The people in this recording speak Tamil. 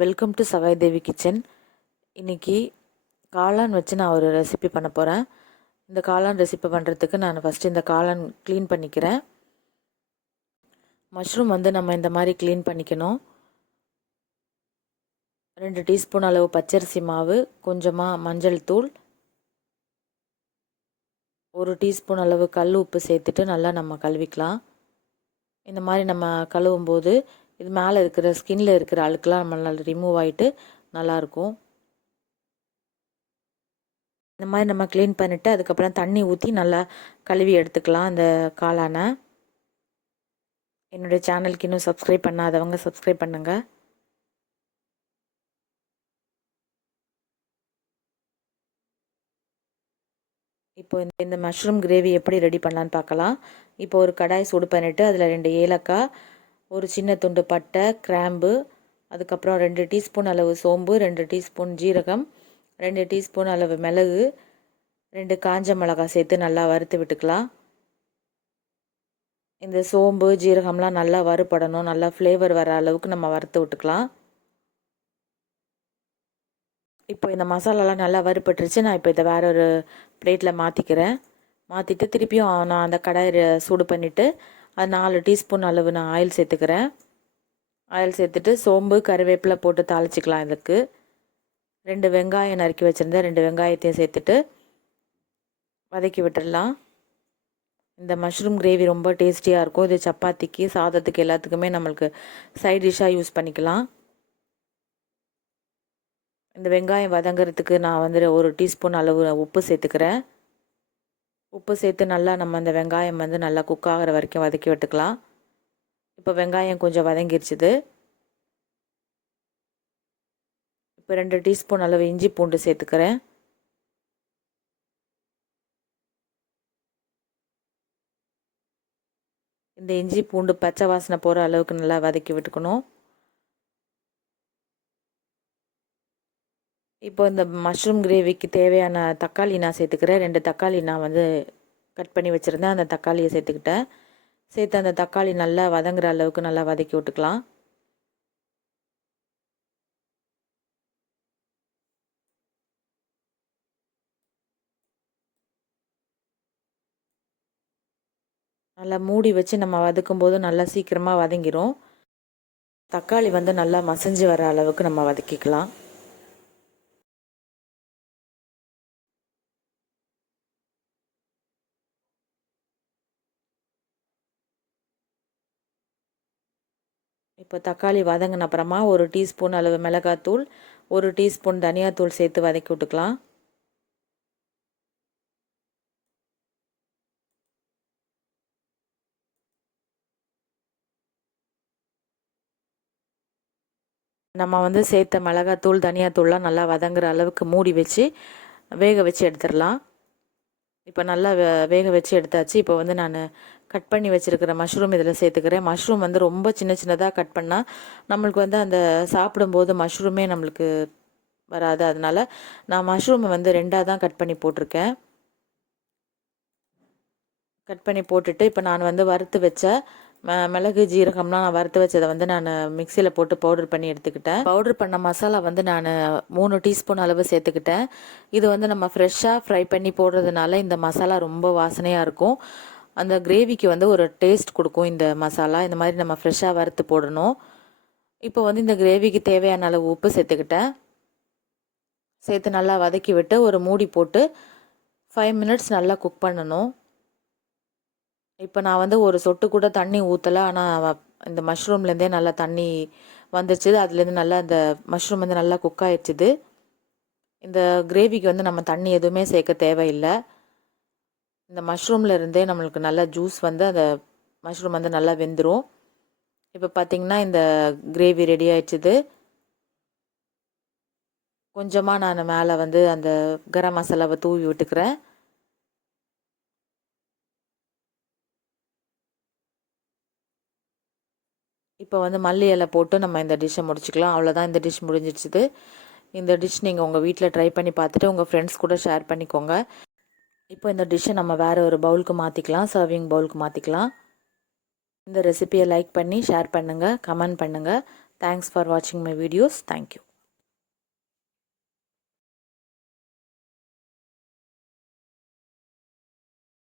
Welcome to Sagai Devi kitchen இன்றைக்கி காளான் வச்சு நான் ஒரு ரெசிபி பண்ண போகிறேன் இந்த காளான் ரெசிபி பண்ணுறதுக்கு நான் ஃபஸ்ட்டு இந்த காளான் க்ளீன் பண்ணிக்கிறேன். மஷ்ரூம் வந்து நம்ம இந்த மாதிரி க்ளீன் பண்ணிக்கணும். ரெண்டு டீஸ்பூன் அளவு பச்சரிசி மாவு கொஞ்சமாக மஞ்சள் தூள் ஒரு டீஸ்பூன் அளவு கல் உப்பு சேர்த்துட்டு நல்லா நம்ம கழுவிக்கலாம். இந்த மாதிரி நம்ம கழுவும் போது இது மேலே இருக்கிற ஸ்கின்ல இருக்கிற அழுக்கெல்லாம் நம்ம நல்லா ரிமூவ் ஆகிட்டு நல்லாயிருக்கும் இந்த மாதிரி நம்ம க்ளீன் பண்ணிவிட்டு அதுக்கப்புறம் தண்ணி ஊற்றி நல்லா கழுவி எடுத்துக்கலாம் அந்த காளானை. என்னுடைய சேனலுக்கு இன்னும் சப்ஸ்கிரைப் பண்ணாதவங்க சப்ஸ்கிரைப் பண்ணுங்கள் இப்போ இந்த இந்த மஷ்ரூம் கிரேவி எப்படி ரெடி பண்ணலான்னு பார்க்கலாம். இப்போ ஒரு கடாய் சூடு பண்ணிவிட்டு அதில் ரெண்டு ஏலக்காய் ஒரு சின்ன துண்டு பட்டை கிராம்பு அதுக்கப்புறம் ரெண்டு டீஸ்பூன் அளவு சோம்பு ரெண்டு டீஸ்பூன் ஜீரகம் ரெண்டு டீஸ்பூன் அளவு மிளகு ரெண்டு காஞ்ச மிளகாய் சேர்த்து நல்லா வறுத்து விட்டுக்கலாம். இந்த சோம்பு ஜீரகம்லாம் நல்லா வறுபடணும். நல்லா ஃப்ளேவர் வர அளவுக்கு நம்ம வறுத்து விட்டுக்கலாம். இப்போ இந்த மசாலாலாம் நல்லா வறுபட்டுருச்சு. நான் இப்போ இதை வேற ஒரு பிளேட்டில் மாற்றிக்கிறேன் மாற்றிட்டு திருப்பியும் நான் அந்த கடாயை சூடு பண்ணிவிட்டு அது நாலு டீஸ்பூன் அளவு நான் ஆயில் சேர்த்துக்கிறேன். ஆயில் சேர்த்துட்டு சோம்பு கருவேப்பிலை போட்டு தாளிச்சிக்கலாம் இதுக்கு. ரெண்டு வெங்காயம் நறுக்கி வச்சுருந்தேன். ரெண்டு வெங்காயத்தையும் சேர்த்துட்டு வதக்கி விட்டுடலாம். இந்த மஷ்ரூம் கிரேவி ரொம்ப டேஸ்டியாக இருக்கும். இது சப்பாத்திக்கு சாதத்துக்கு எல்லாத்துக்குமே நம்மளுக்கு சைட் டிஷ்ஷாக யூஸ் பண்ணிக்கலாம். இந்த வெங்காயம் வதங்கிறதுக்கு நான் வந்து ஒரு டீஸ்பூன் அளவு உப்பு சேர்த்துக்கிறேன். உப்பு சேர்த்து நல்லா நம்ம அந்த வெங்காயம் வந்து நல்லா குக் ஆகிற வரைக்கும் வதக்கி விட்டுக்கலாம். இப்போ வெங்காயம் கொஞ்சம் வதங்கிருச்சுது. இப்போ ரெண்டு டீஸ்பூன் அளவு இஞ்சி பூண்டு சேர்த்துக்கிறேன். இந்த இஞ்சி பூண்டு பச்சை வாசனை போகிற அளவுக்கு நல்லா வதக்கி விட்டுக்கணும். இப்போ இந்த மஷ்ரூம் கிரேவிக்கு தேவையான தக்காளி நான் சேர்த்துக்கிறேன். ரெண்டு தக்காளி நான் வந்து கட் பண்ணி வச்சுருந்தேன். அந்த தக்காளியை சேர்த்துக்கிட்டேன். சேர்த்து அந்த தக்காளி நல்லா வதங்குற அளவுக்கு நல்லா வதக்கி விட்டுக்கலாம். நல்லா மூடி வச்சு நம்ம வதக்கும்போது நல்லா சீக்கிரமாக வதங்கிரும். தக்காளி வந்து நல்லா மசஞ்சு வர அளவுக்கு நம்ம வதக்கிக்கலாம். இப்போ தக்காளி வதங்கின அப்புறமா ஒரு டீஸ்பூன் அளவு மிளகாத்தூள் ஒரு டீஸ்பூன் தனியாத்தூள் சேர்த்து வதக்கி விட்டுக்கலாம். நம்ம வந்து சேர்த்த மிளகாத்தூள் தனியாத்தூள்லாம் நல்லா வதங்குற அளவுக்கு மூடி வச்சு வேக வச்சு எடுத்துடலாம். இப்போ நல்லா வேக வச்சு எடுத்தாச்சு. இப்போ வந்து நான் கட் பண்ணி வச்சுருக்கிற மஷ்ரூம் இதில் சேர்த்துக்கிறேன். மஷ்ரூம் வந்து ரொம்ப சின்ன சின்னதாக கட் பண்ணால் நம்மளுக்கு வந்து அந்த சாப்பிடும்போது மஷ்ரூமே நம்மளுக்கு வராது. அதனால் நான் மஷ்ரூமை வந்து ரெண்டாக தான் கட் பண்ணி போட்டிருக்கேன். கட் பண்ணி போட்டுட்டு இப்போ நான் வந்து வறுத்து வச்ச மிளகு ஜீரகம்லாம் நான் வறுத்து வச்சதை வந்து நான் மிக்சியில் போட்டு பவுடர் பண்ணி எடுத்துக்கிட்டேன். பவுடர் பண்ண மசாலா வந்து நான் மூணு டீஸ்பூன் அளவு சேர்த்துக்கிட்டேன். இது வந்து நம்ம ஃப்ரெஷ்ஷாக ஃப்ரை பண்ணி போடுறதுனால இந்த மசாலா ரொம்ப வாசனையாக இருக்கும். அந்த கிரேவிக்கு வந்து ஒரு டேஸ்ட் கொடுக்கும் இந்த மசாலா. இந்த மாதிரி நம்ம ஃப்ரெஷ்ஷாக வறுத்து போடணும். இப்போ வந்து இந்த கிரேவிக்கு தேவையான அளவு உப்பு சேர்த்துக்கிட்டேன். சேர்த்து நல்லா வதக்கி விட்டு ஒரு மூடி போட்டு ஃபைவ் மினிட்ஸ் நல்லா குக் பண்ணணும். இப்போ நான் வந்து ஒரு சொட்டு கூட தண்ணி ஊற்றலை ஆனால் இந்த மஷ்ரூம்லேருந்தே நல்லா தண்ணி வந்துச்சு அதுலேருந்து நல்லா அந்த மஷ்ரூம் வந்து நல்லா குக் ஆயிடுச்சுது இந்த கிரேவிக்கு வந்து நம்ம தண்ணி எதுவுமே சேர்க்க தேவையில்லை. இந்த மஷ்ரூமில் இருந்தே நம்மளுக்கு நல்லா ஜூஸ் வந்து அந்த மஷ்ரூம் வந்து நல்லா வெந்துடும் இப்போ பார்த்திங்கன்னா இந்த கிரேவி ரெடி ஆயிடுச்சுது கொஞ்சமாக நான் மேலே வந்து அந்த கரம் மசாலாவை தூவி விட்டுக்கிறேன். இப்போ வந்து மல்லி இலை போட்டு நம்ம இந்த டிஷ்ஷை முடிச்சுக்கலாம். அவ்வளோதான் இந்த டிஷ் முடிஞ்சிடுச்சுது. இந்த டிஷ் நீங்கள் உங்கள் வீட்டில் ட்ரை பண்ணி பார்த்துட்டு உங்கள் ஃப்ரெண்ட்ஸ் கூட ஷேர் பண்ணிக்கோங்க. இப்போ இந்த டிஷ்ஷை நம்ம வேறு ஒரு பவுலுக்கு மாற்றிக்கலாம் சர்விங் பவுலுக்கு மாற்றிக்கலாம் இந்த ரெசிபியை லைக் பண்ணி ஷேர் பண்ணுங்கள் கமெண்ட் பண்ணுங்கள் தேங்க்ஸ் ஃபார் வாட்சிங் மை வீடியோஸ் தேங்க்யூ